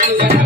Thank you.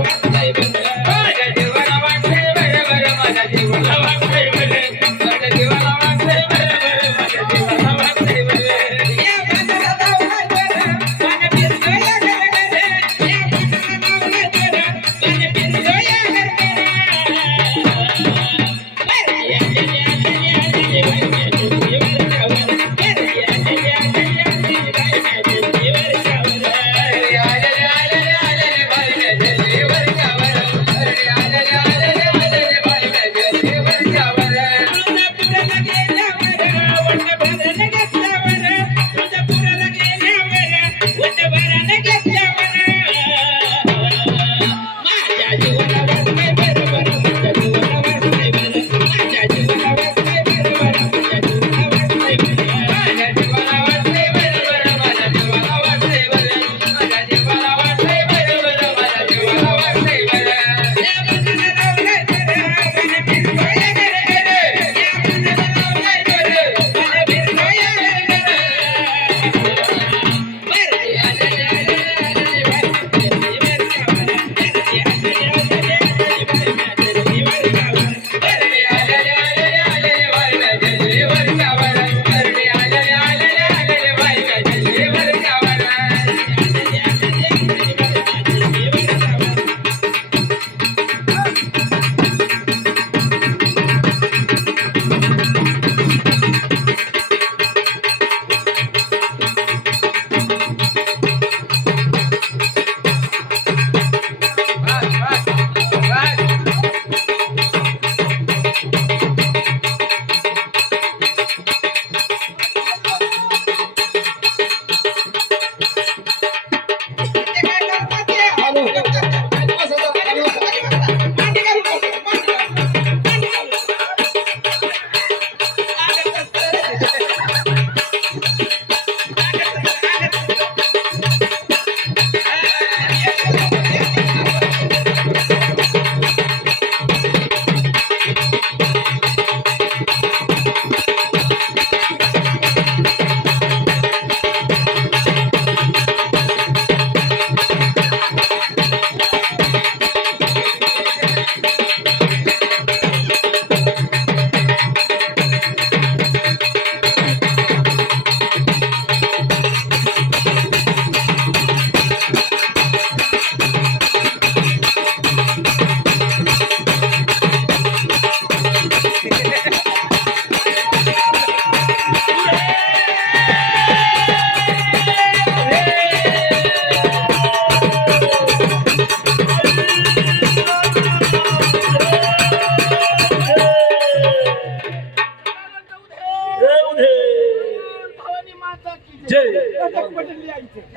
जय।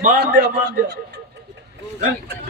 मान दिया मान द्या।